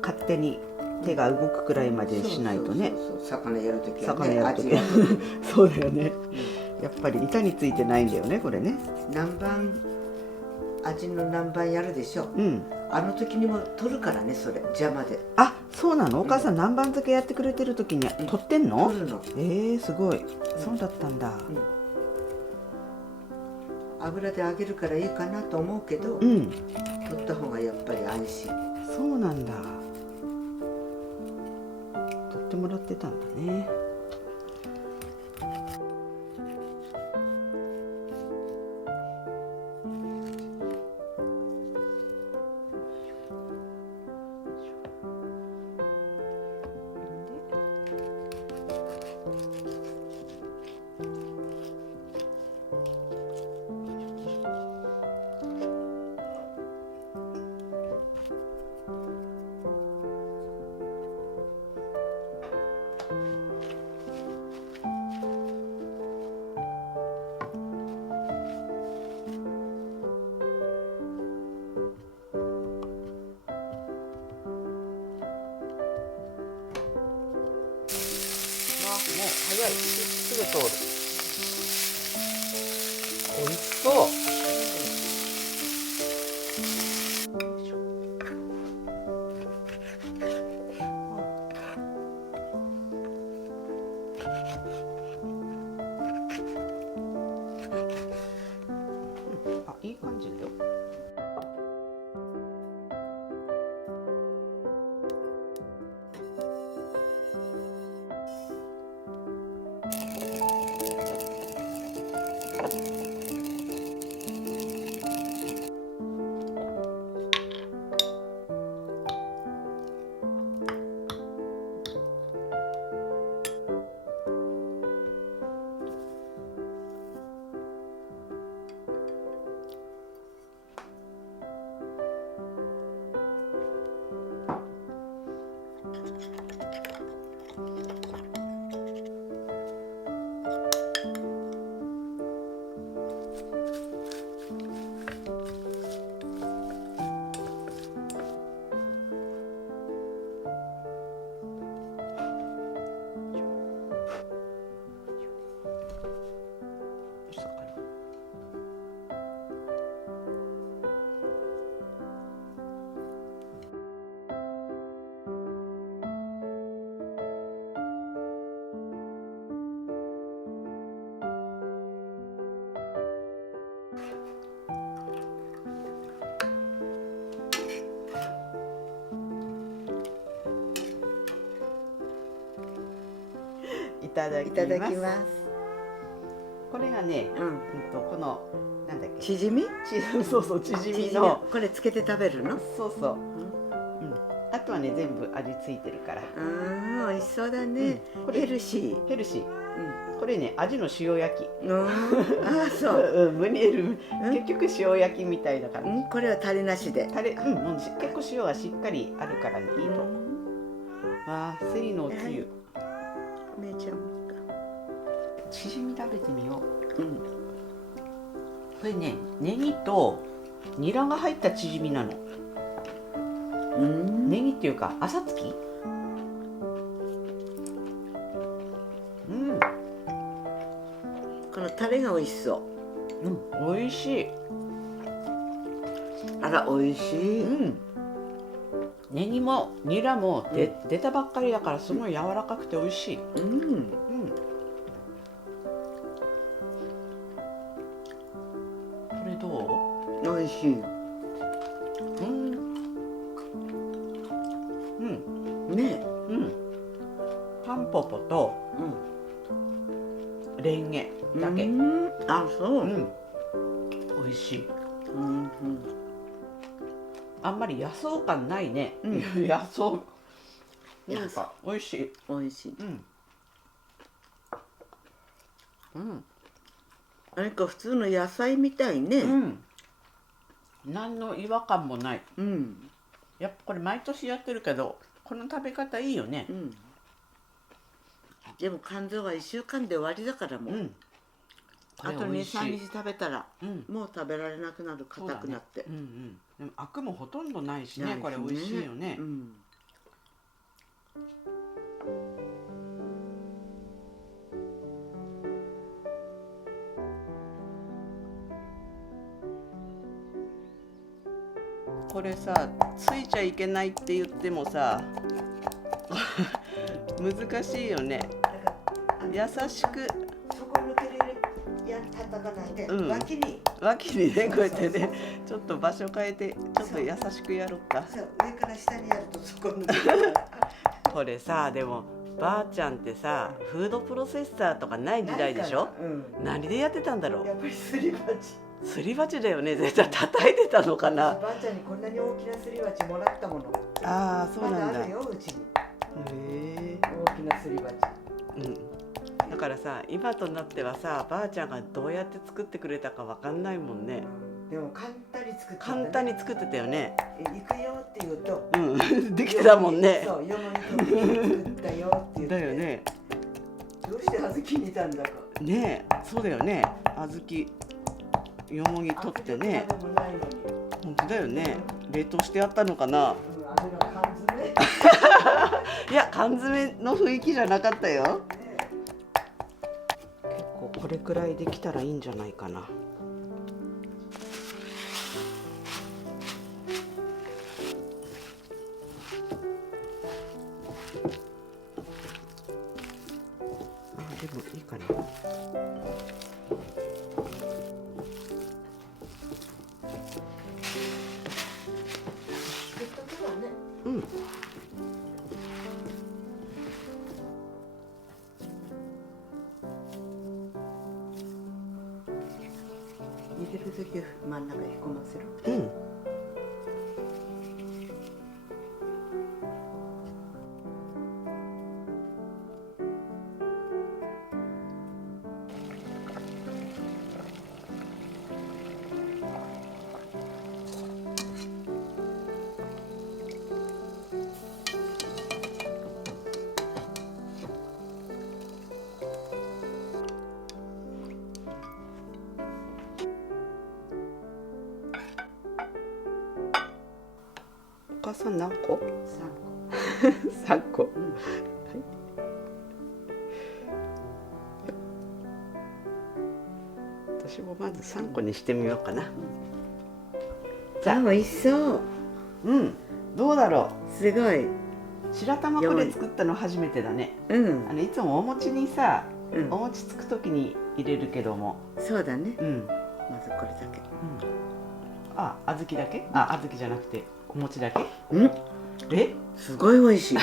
勝手に手が動くくらいまでしないとね。魚やるときはね、魚やるときそうだよね。やっぱり板についてないんだよね、これね。南蛮味の南蛮やるでしょ。うん。あの時にも取るからね、それ邪魔で。あ、そうなの。お母さん南蛮漬けやってくれてる時に取ってんの？取るの。すごい。そうだったんだ。油で揚げるからいいかなと思うけど、うん。取った方がやっぱり安心。そうなんだ。取ってもらってたんだね。もう早い、すぐ通る。美味しそう。あ、いい感じだよ。いただきます。いただきます。これがね、このなんだっけ、チヂミ？そうそう、チヂミの。これつけて食べるの？そうそう。あとはね、全部味ついてるから。美味しそうだね。ヘルシー。ヘルシー。これね、味の塩焼き。あ、そう。ムニエル、結局塩焼きみたいな感じ。これはタレなしで。タレ、結構塩がしっかりあるからね、いいと思う。あ、セリのおつゆ。お姉ちゃんも。チヂミ食べてみよう。これね、ネギとニラが入ったチヂミなの。ネギっていうか朝つき。このタレが美味しそう。美味しい。あら、美味しい。ネギもニラも出たばっかりだからすごい柔らかくて美味しい。これどう？美味しい。ね。タンポポとレンゲだけ。あ、そう。美味しい。あんまり野草感ないね。野草。なんか美味しい。美味しい。何か普通の野菜みたいね。何の違和感もない。やっぱこれ毎年やってるけど、この食べ方いいよね。でも肝臓は1週間で終わりだからもう。これあと2、美味しい。 3日食べたらうんもう食べられなくなる、そうだね硬くなって。うんうん、でもアクもほとんどないしね。ないしねこれ美味しいよね。うん。これさ、ついちゃいけないって言ってもさ難しいよね。優しくそこ抜けるや叩かないで、うん脇に脇にね、こうやってね、そうちょっと場所変えて、ちょっと優しくやろうか。そう上から下にやるとそこ抜ける。これさ、でもばあちゃんってさ、フードプロセッサーとかない時代でしょ。うん。何でやってたんだろう。やっぱりすり鉢。すり鉢だよね。絶対叩いてたのかな。ばあちゃんにこんなに大きなすり鉢もらったもの。ああ、そうなんだ。まだあるようちに。へ大きなすり鉢。え。うん。だからさ、今となってはさ、ばあちゃんがどうやって作ってくれたかわかんないもんね。でも簡単に作ってたんだね。簡単に作ってたよね。行くよって言うと。うん、できてたもんね。そう、よもぎ作ったよって言って。だよね。どうして小豆にいたんだか。ねえ、そうだよね。小豆、よもぎ取ってね。食べもないのに。本当だよね。冷凍してあったのかな。うん、あれが缶詰。いや、缶詰の雰囲気じゃなかったよ。結構これくらいできたらいいんじゃないかな。あ、でもいいかな。せっかくはね。うん。入れるときは真ん中へこませる。うん。お母さん何個三個。 ？3個。うん。私もまず3個にしてみようかな。あ、美味しそう。うん。どうだろすごい。う。白玉粉で作ったの初めてだね。うん。いつもお餅にさ、うんお餅つくときに入れるけども。そうだね。うん。まずこれだけ。あ、小豆だけ？あ、小豆じゃなくてお餅だけ？うん。え？すごい美味しい。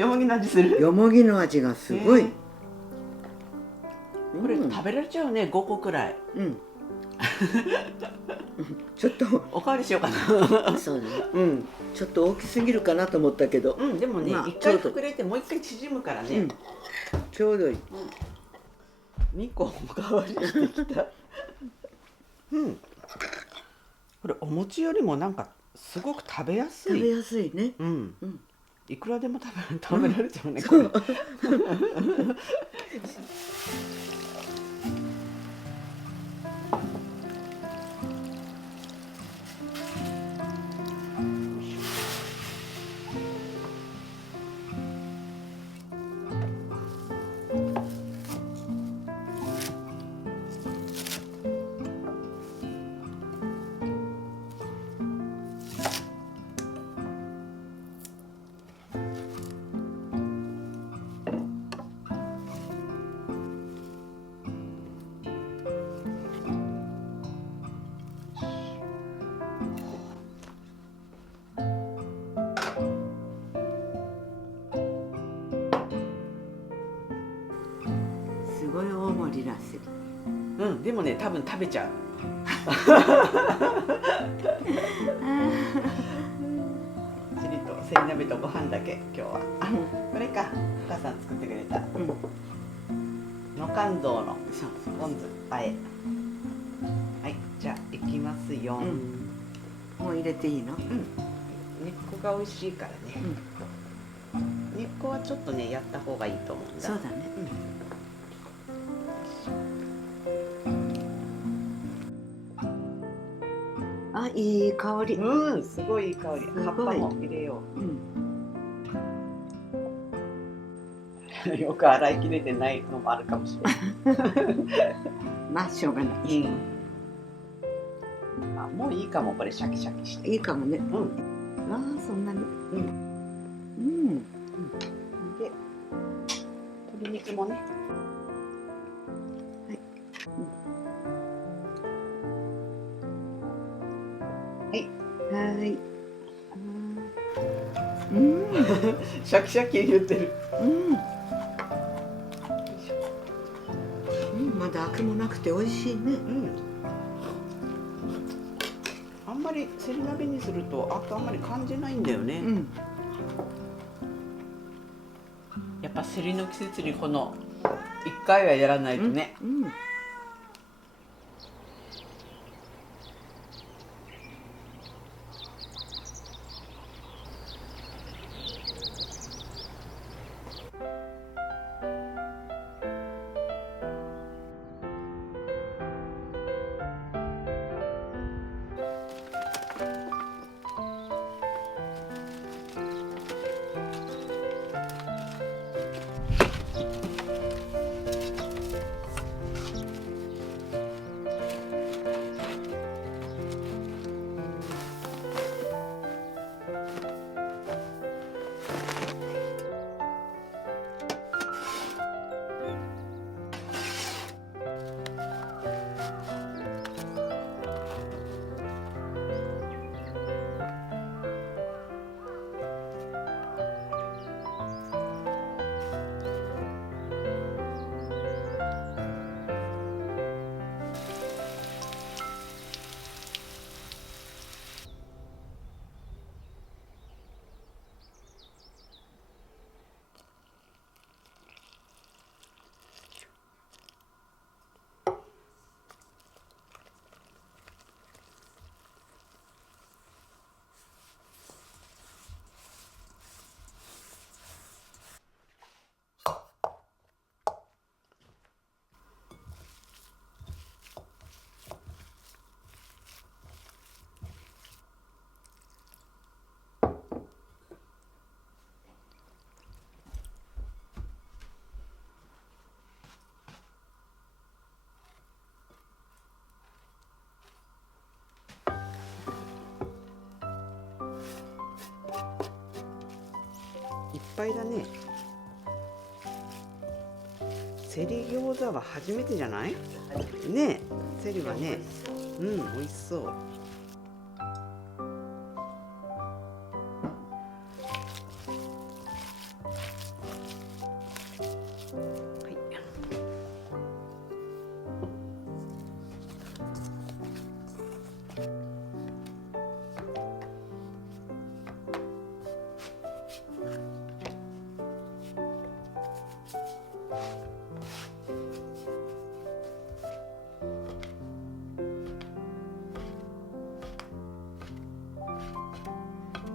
よもぎの味する？よもぎの味がすごい。これうん食べられちゃうね、5個くらい。うん。ちょっと。おかわりしようかな。そうね。うん。ちょっと大きすぎるかなと思ったけど。うん、でもね、まあ一回ちょうど膨れてもう一回縮むからね。うん。ちょうどいい。 2個おかわりしてきた。うん。これお餅よりもなんかすごく食べやすい。食べやすいね。うん。うん。いくらでも食べられちゃうね、これ。すごい大盛りらしい。うん、でもね、多分食べちゃう。チリとせり鍋とご飯だけ今日は。あ、これか。お母さん作ってくれた。の肝臓のそう。ポン酢あえ。はい、じゃあ行きますよ。もう入れていいの？根っこが美味しいからね。根っこはちょっとね、やった方がいいと思うんだ。そうだね。あ、いい香り。うん、すごいいい香り。すごい葉っぱも入れようん。う。よく洗いきれてないのもあるかもしれない。まあしょうがない。あ、もういいかも、これシャキシャキして。いいかもね。うん。ああ、そんなに。うん。で、鶏肉もね。はい。はい。うん。シャキシャキ言ってる。うん。まだアクもなくて美味しいね。うん。あんまりセリ鍋にするとアクあんまり感じないんだよね。うん。やっぱセリの季節にこの1回はやらないとね。うん。いっぱいだね。セリ餃子は初めてじゃない？ねえ、セリはね、うん、美味しそう。はい。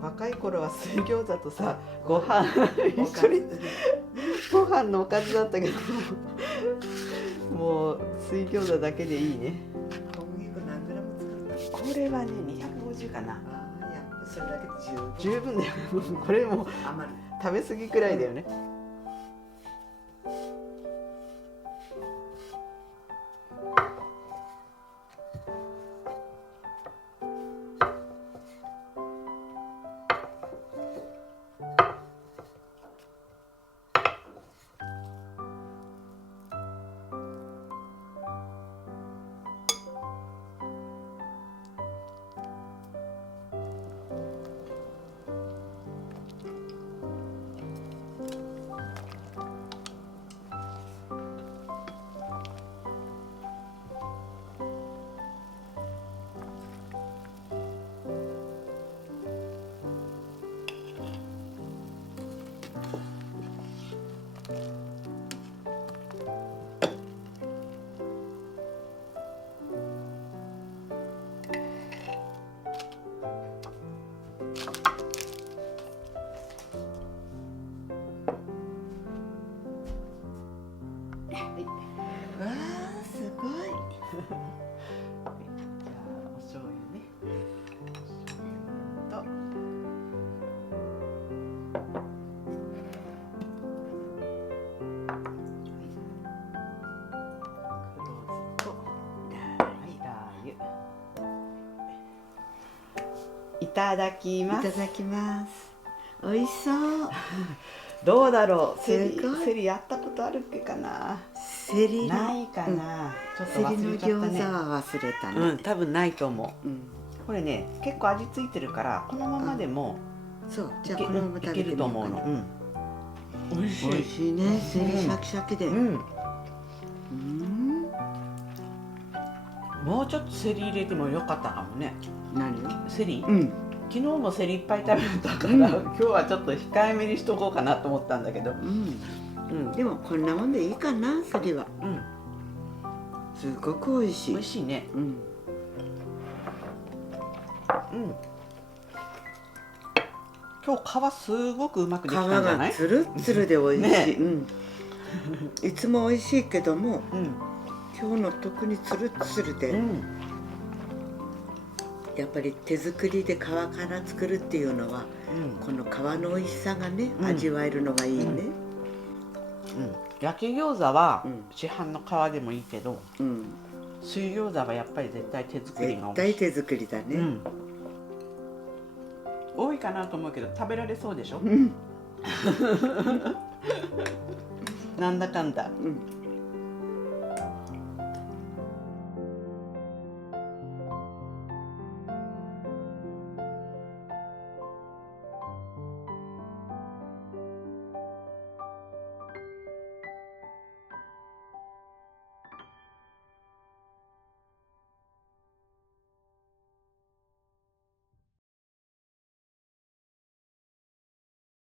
若い頃は水餃子とさ、ご飯一緒にご飯のおかずだったけど、もう水餃子だけでいいね。小麦粉何グラム使ったの？これはね、250かな。ああ、やっぱそれだけで十分だよ。これも余る。食べ過ぎくらいだよね。油。いただきます。いただきます。美味しそう。どうだろう。セリすごいセリやったことあるっけかな。セリのないかな。ちょっとセリの忘れちゃった餃子ね。は忘れたね。うん、多分ないと思うん。う。これね、結構味ついてるからこのままでもそう。じゃあいけこのまま食べいけるてみようかな。と思うの。うん。美味しい。美味しいね。セリシャキシャキで。うん。うん。もうちょっとセリ入れてもよかったかもね。何？セリ？うん。昨日もセリいっぱい食べたから、今日はちょっと控えめにしとこうかなと思ったんだけど。うん。でもこんなもんでいいかな、セリは。うん。すごく美味しい。美味しいね。うん。うん。今日皮すごくうまく皮できたんじゃない？がつるつるで美味しい。ねうん。いつも美味しいけども、うん。今日の特につるつるで、うん。やっぱり手作りで皮から作るっていうのは、うん。この皮の美味しさがね、うん味わえるのがいいね。うん。焼き餃子はうん市販の皮でもいいけど、うん。水餃子はやっぱり絶対手作りが絶対美味しい。手作りだね。うん。多いかなと思うけど食べられそうでしょ？うん。なんだかんだ。うん。